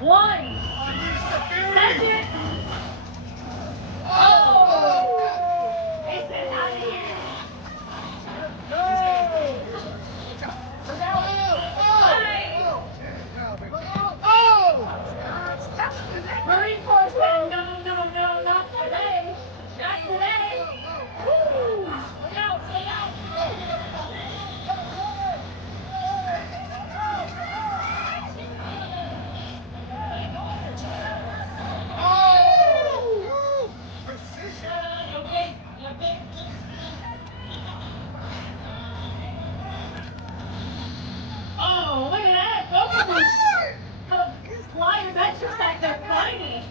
1. That's it. Oh! It's out of here. Marine Corps said, no, not today. Not today. Woo! Look out, look out. Oh! Precision. Okay. Oh, look at that. Those flying ventures back there tiny.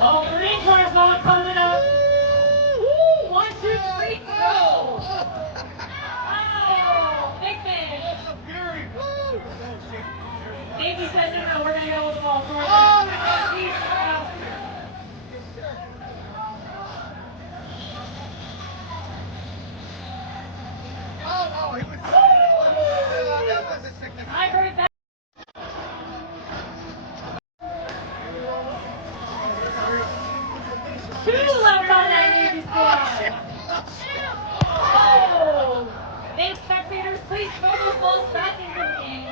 Oh, Marine Corps going coming up. Woo! 1, 2, 3, go! Oh, big man. Davey said, no, we're going to go with the ball. I heard that. 2 left on that Navy squad. Oh! Big spectators, please throw those balls back into the game.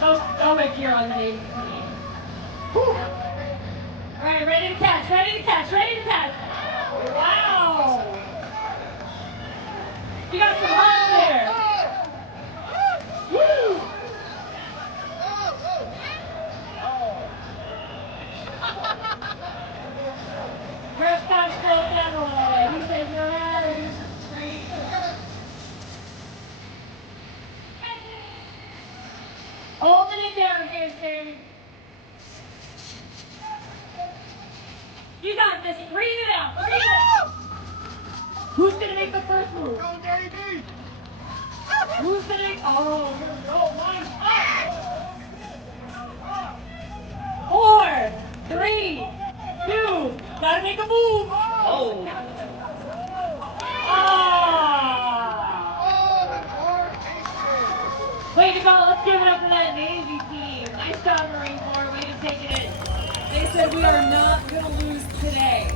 Go back here on the Navy team. All right, ready to catch. Wow! You got some help there. Woo! Ref time slowed down a little bit. He said, no, holding it down here, Sammy. You got this. Breathe it out. Who's going to make the first move? Go, Davey! Who's going to... Oh, here we go. Mine's up. 4, 3, 2. Gotta make a move. Oh. Way to go. Let's give it up for that Navy team. Nice job, Marine Corps. Way to take it in. They said we are not going to lose today.